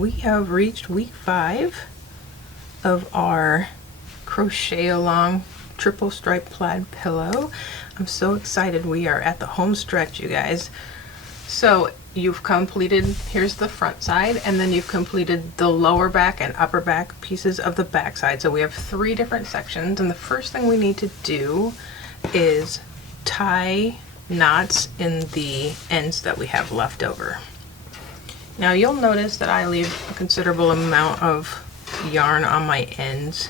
we have reached week 5 of our crochet along triple stripe plaid pillow. I'm so excited. We are at the home stretch, you guys. So you've completed, here's the front side, and then you've completed the lower back and upper back pieces of the back side. So we have 3 different sections, and the first thing we need to do is tie knots in the ends that we have left over. Now you'll notice that I leave a considerable amount of yarn on my ends.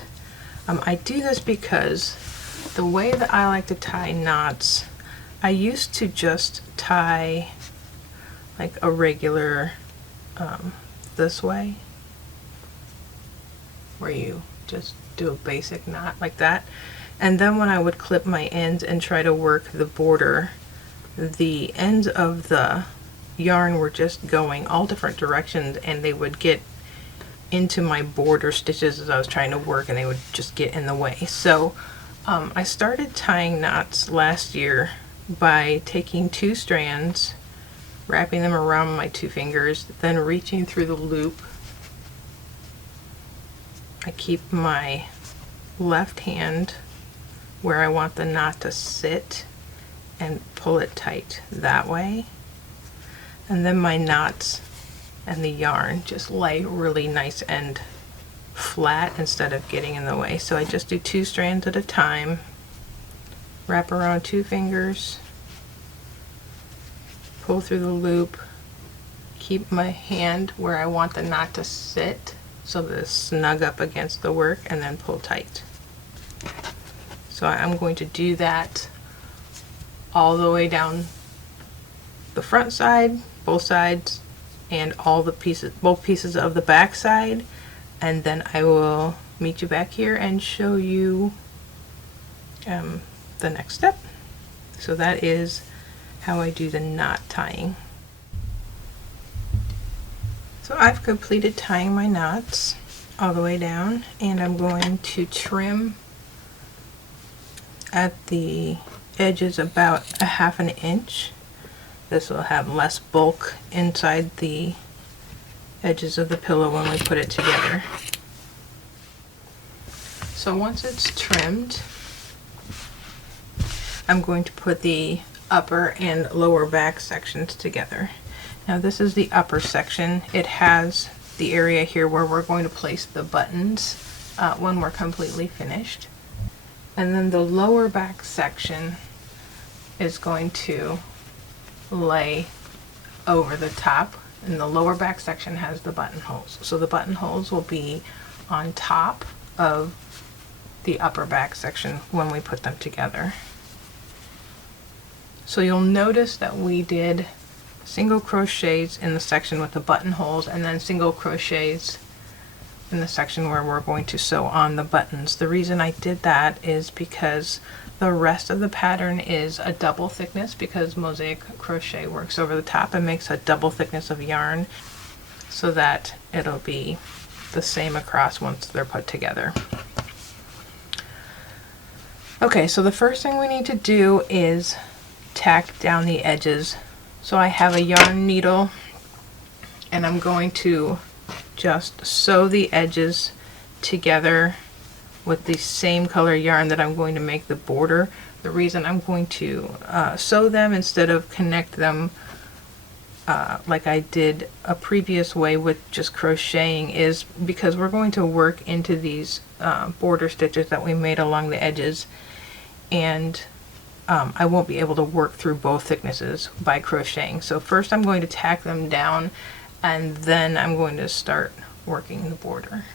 I do this because the way that I like to tie knots, I used to just tie like a regular this way, where you just do a basic knot like that, and then when I would clip my ends and try to work the border, the ends of the yarn were just going all different directions, and they would get into my border stitches as I was trying to work, and they would just get in the way. So I started tying knots last year by taking 2 strands, wrapping them around my 2 fingers, then reaching through the loop. I keep my left hand where I want the knot to sit and pull it tight that way. And then my knots and the yarn just lay really nice and flat instead of getting in the way. So I just do 2 strands at a time, wrap around 2 fingers, pull through the loop, keep my hand where I want the knot to sit so that it's snug up against the work, and then pull tight. So I'm going to do that all the way down the front side, both sides, and all the pieces, both pieces of the back side, and then I will meet you back here and show you the next step. So that is how I do the knot tying. So I've completed tying my knots all the way down, and I'm going to trim at the edges about 1/2 inch. This will have less bulk inside the edges of the pillow when we put it together. So once it's trimmed, I'm going to put the upper and lower back sections together. Now this is the upper section. It has the area here where we're going to place the buttons when we're completely finished. And then the lower back section is going to lay over the top, and the lower back section has the buttonholes. So the buttonholes will be on top of the upper back section when we put them together. So you'll notice that we did single crochets in the section with the buttonholes, and then single crochets in the section where we're going to sew on the buttons. The reason I did that is because the rest of the pattern is a double thickness, because mosaic crochet works over the top and makes a double thickness of yarn, so that it'll be the same across once they're put together. Okay, so the first thing we need to do is tack down the edges. So I have a yarn needle, and I'm going to just sew the edges together with the same color yarn that I'm going to make the border. The reason I'm going to sew them instead of connect them like I did a previous way with just crocheting is because we're going to work into these border stitches that we made along the edges, and I won't be able to work through both thicknesses by crocheting. So first I'm going to tack them down, and then I'm going to start working the border.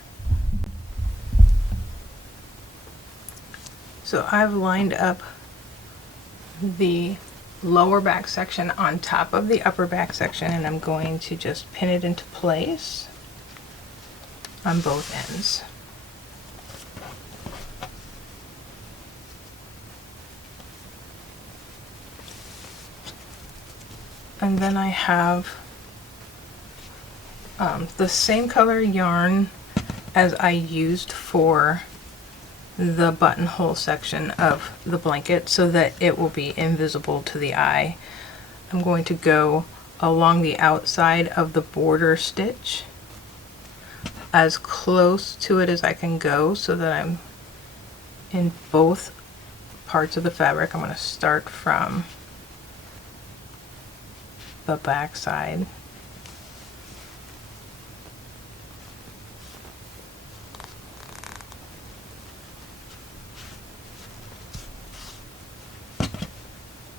So I've lined up the lower back section on top of the upper back section, and I'm going to just pin it into place on both ends. And then I have the same color yarn as I used for the buttonhole section of the blanket, so that it will be invisible to the eye. I'm going to go along the outside of the border stitch as close to it as I can go so that I'm in both parts of the fabric. I'm going to start from the back side.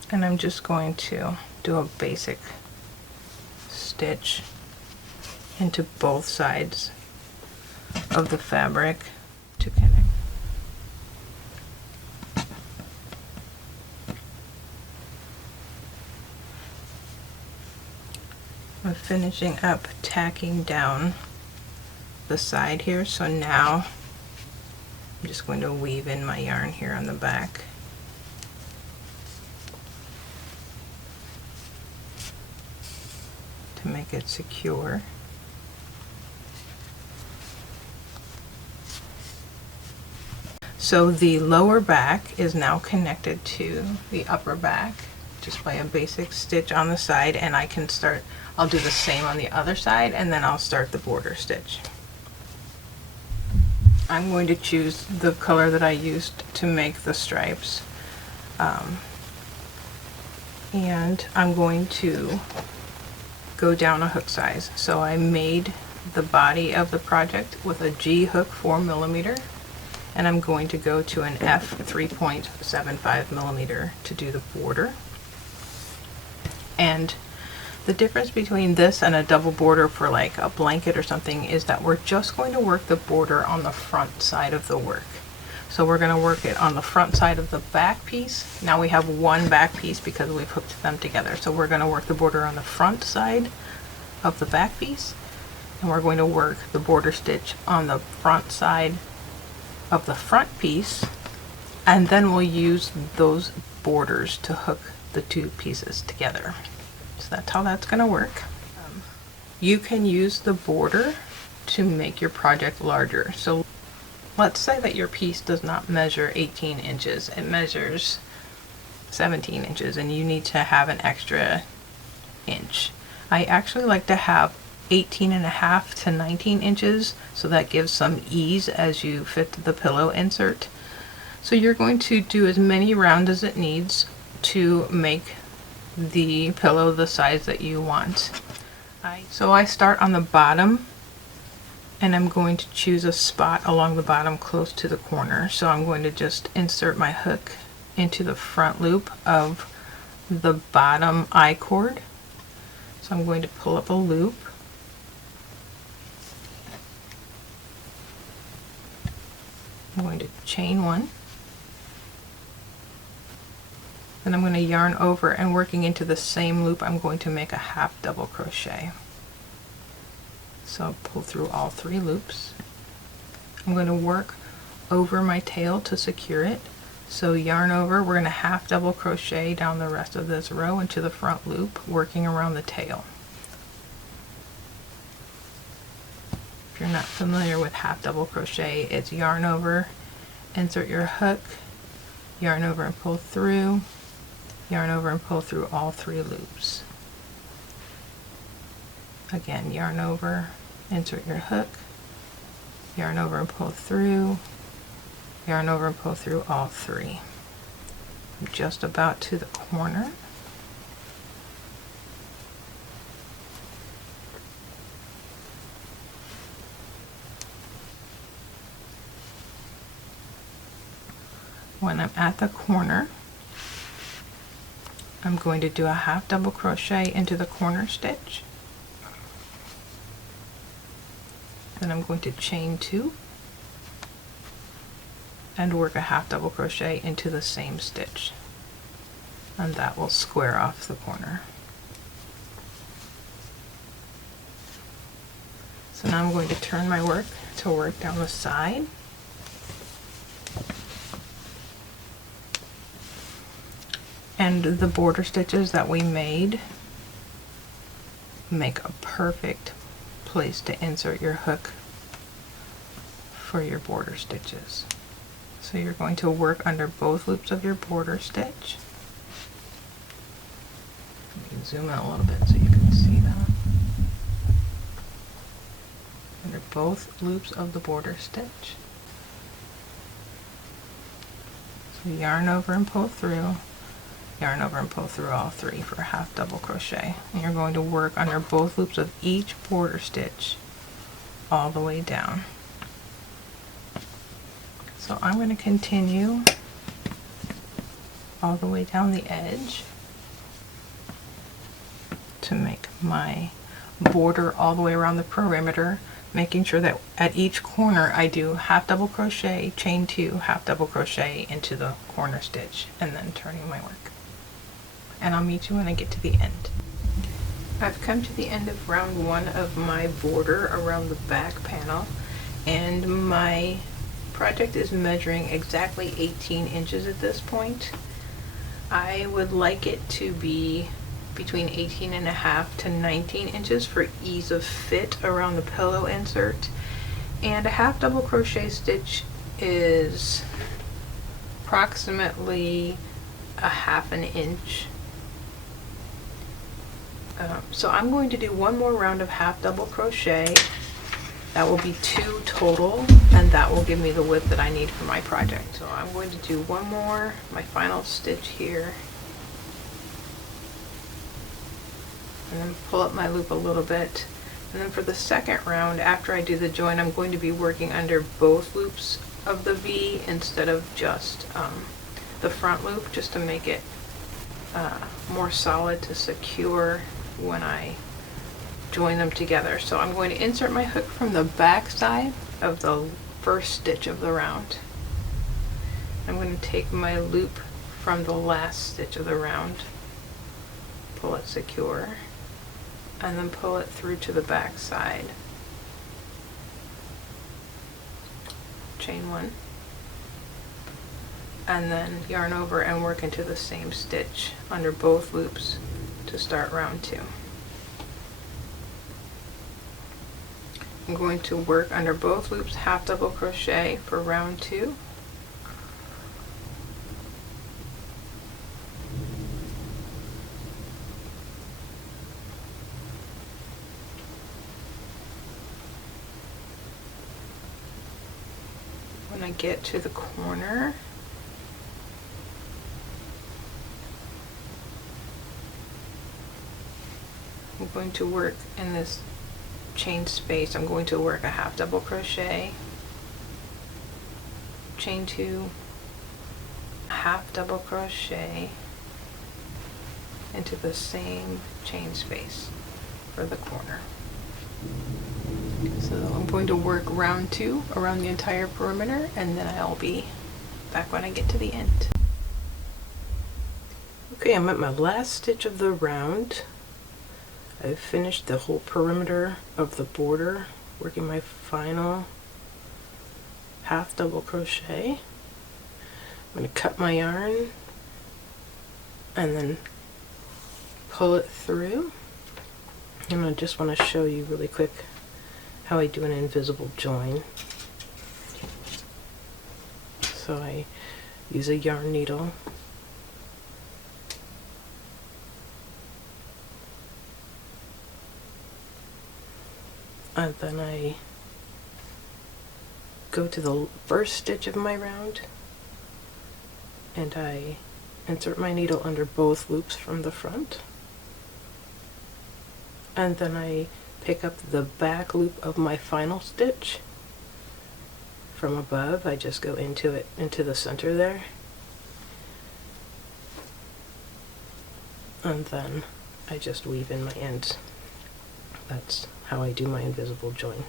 And I'm just going to do a basic stitch into both sides of the fabric to connect. I'm finishing up tacking down the side here, so now I'm just going to weave in my yarn here on the back. To make it secure. So the lower back is now connected to the upper back just by a basic stitch on the side, and I can start, I'll do the same on the other side, and then I'll start the border stitch. I'm going to choose the color that I used to make the stripes, and I'm going to go down a hook size. So I made the body of the project with a G hook 4mm, and I'm going to go to an F 3.75mm to do the border. And the difference between this and a double border for like a blanket or something is that we're just going to work the border on the front side of the work. So we're going to work it on the front side of the back piece. Now we have one back piece because we've hooked them together. So we're going to work the border on the front side of the back piece, and we're going to work the border stitch on the front side of the front piece, and then we'll use those borders to hook the two pieces together. So that's how that's going to work. You can use the border to make your project larger. So let's say that your piece does not measure 18 inches, it measures 17 inches, and you need to have an extra inch. I actually like to have 18.5 to 19 inches, so that gives some ease as you fit the pillow insert. So you're going to do as many rounds as it needs to make the pillow the size that you want. So I start on the bottom, and I'm going to choose a spot along the bottom close to the corner. So I'm going to just insert my hook into the front loop of the bottom I-cord. So I'm going to pull up a loop. I'm going to chain one. Then I'm going to yarn over, and working into the same loop I'm going to make a half double crochet. So I'll pull through all 3 loops. I'm going to work over my tail to secure it. So yarn over, we're going to half double crochet down the rest of this row into the front loop, working around the tail. If you're not familiar with half double crochet, it's yarn over, insert your hook, yarn over and pull through, yarn over and pull through all 3 loops. Again, yarn over, insert your hook, yarn over and pull through, yarn over and pull through all 3. I'm just about to the corner. When I'm at the corner, I'm going to do a half double crochet into the corner stitch. Then I'm going to chain 2 and work a half double crochet into the same stitch, and that will square off the corner. So now I'm going to turn my work to work down the side. And the border stitches that we made make a perfect place to insert your hook for your border stitches. So you're going to work under both loops of your border stitch. You can zoom out a little bit so you can see that. Under both loops of the border stitch. So yarn over and pull through, yarn over and pull through all three for a half double crochet. And you're going to work under both loops of each border stitch all the way down. So I'm going to continue all the way down the edge to make my border all the way around the perimeter, making sure that at each corner I do half double crochet, chain 2, half double crochet into the corner stitch, and then turning my work. And I'll meet you when I get to the end. I've come to the end of round 1 of my border around the back panel, and my project is measuring exactly 18 inches at this point. I would like it to be between 18.5 to 19 inches for ease of fit around the pillow insert, and a half double crochet stitch is approximately a half an inch. So I'm going to do one more round of half double crochet. That will be 2 total, and that will give me the width that I need for my project. So I'm going to do one more, my final stitch here, and then pull up my loop a little bit. And then for the second round, after I do the join, I'm going to be working under both loops of the V instead of just the front loop, just to make it more solid to secure when I join them together. So I'm going to insert my hook from the back side of the first stitch of the round. I'm going to take my loop from the last stitch of the round, pull it secure, and then pull it through to the back side. Chain 1, and then yarn over and work into the same stitch under both loops to start round 2. I'm going to work under both loops half double crochet for round 2. When I get to the corner, I'm going to work in this chain space. I'm going to work a half double crochet, chain 2, half double crochet into the same chain space for the corner. So I'm going to work round 2 around the entire perimeter, and then I'll be back when I get to the end. Okay, I'm at my last stitch of the round. I've finished the whole perimeter of the border, working my final half double crochet. I'm going to cut my yarn and then pull it through. And I just want to show you really quick how I do an invisible join. So I use a yarn needle, and then I go to the first stitch of my round and I insert my needle under both loops from the front, and then I pick up the back loop of my final stitch from above. I just go into it, into the center there, and then I just weave in my ends. That's how I do my invisible join.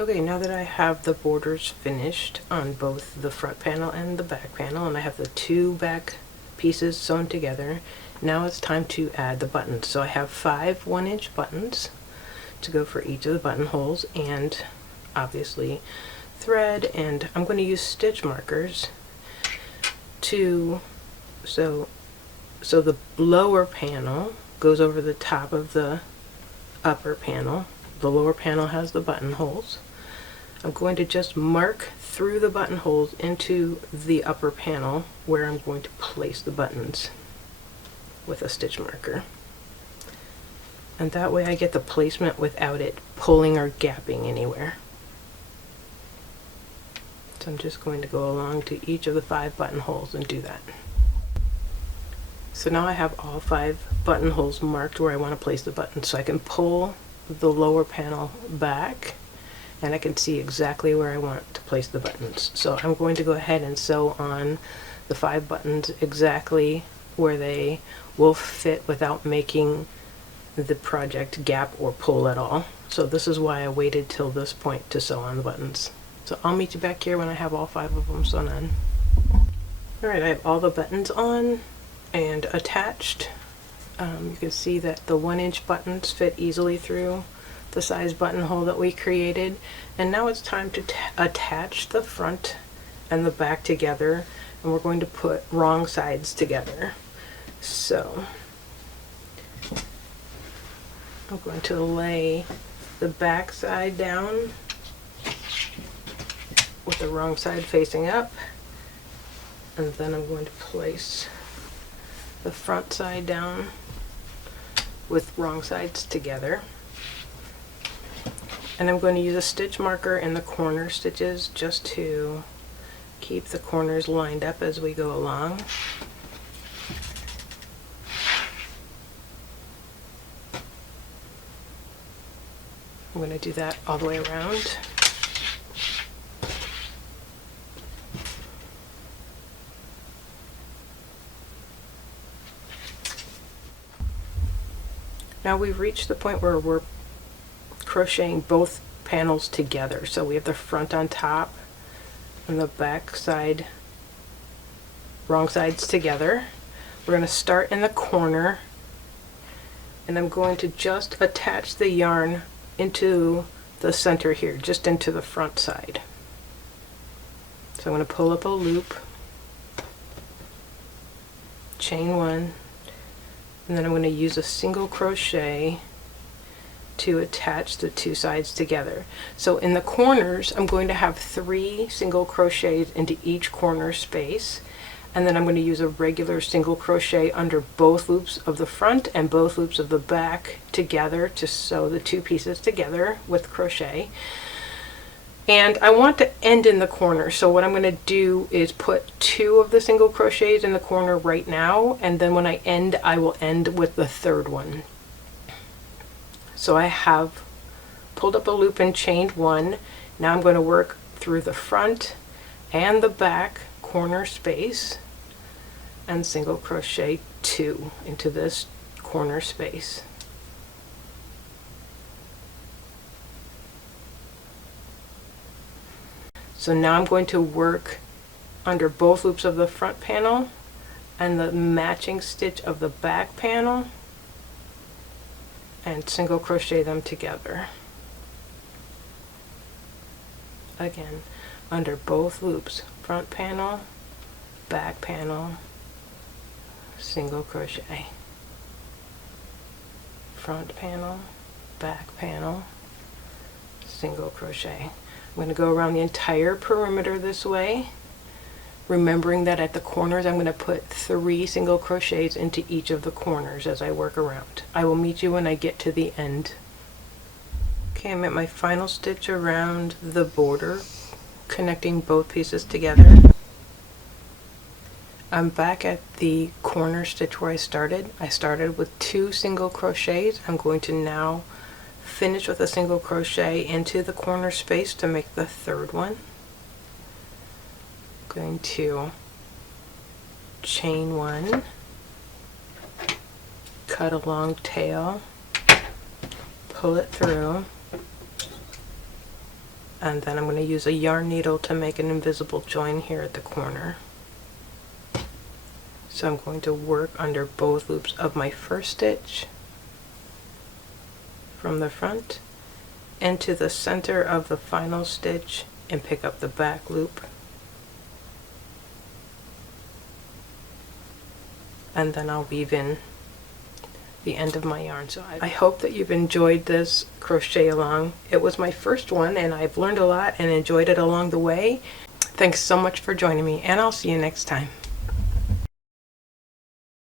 Okay, now that I have the borders finished on both the front panel and the back panel, and I have the 2 back pieces sewn together, now it's time to add the buttons. So I have 5 1-inch buttons to go for each of the buttonholes, and obviously thread, and I'm going to use stitch markers to so the lower panel goes over the top of the upper panel. The lower panel has the buttonholes. I'm going to just mark through the buttonholes into the upper panel where I'm going to place the buttons with a stitch marker. And that way I get the placement without it pulling or gapping anywhere. So I'm just going to go along to each of the 5 buttonholes and do that. So now I have all 5 buttonholes marked where I want to place the button, so I can pull the lower panel back and I can see exactly where I want to place the buttons. So I'm going to go ahead and sew on the 5 buttons exactly where they will fit without making the project gap or pull at all. So this is why I waited till this point to sew on the buttons. So I'll meet you back here when I have all 5 of them sewn on. Alright, I have all the buttons on and attached. You can see that the 1-inch buttons fit easily through the size buttonhole that we created. And now it's time to attach the front and the back together, and we're going to put wrong sides together. So I'm going to lay the back side down with the wrong side facing up, and then I'm going to place the front side down with wrong sides together. And I'm going to use a stitch marker in the corner stitches just to keep the corners lined up as we go along. I'm going to do that all the way around. Now we've reached the point where we're crocheting both panels together. So we have the front on top and the back side, wrong sides together. We're going to start in the corner, and I'm going to just attach the yarn into the center here, just into the front side. So I'm going to pull up a loop, chain 1, and then I'm going to use a single crochet to attach the 2 sides together. So in the corners I'm going to have 3 single crochets into each corner space, and then I'm going to use a regular single crochet under both loops of the front and both loops of the back together to sew the 2 pieces together with crochet. And I want to end in the corner, so what I'm going to do is put 2 of the single crochets in the corner right now, and then when I end, I will end with the 3rd one. So I have pulled up a loop and chained 1. Now I'm going to work through the front and the back corner space and single crochet 2 into this corner space. So now I'm going to work under both loops of the front panel and the matching stitch of the back panel and single crochet them together. Again, under both loops, front panel, back panel, single crochet. Front panel, back panel, single crochet. I'm going to go around the entire perimeter this way, remembering that at the corners I'm going to put 3 single crochets into each of the corners as I work around. I will meet you when I get to the end. Okay, I'm at my final stitch around the border, connecting both pieces together. I'm back at the corner stitch where I started. I started with 2 single crochets. I'm going to now finish with a single crochet into the corner space to make the 3rd one. I'm going to chain 1, cut a long tail, pull it through, and then I'm going to use a yarn needle to make an invisible join here at the corner. So I'm going to work under both loops of my first stitch from the front into the center of the final stitch and pick up the back loop, and then I'll weave in the end of my yarn. So I hope that you've enjoyed this crochet along. It was my first one and I've learned a lot and enjoyed it along the way. Thanks so much for joining me, and I'll see you next time.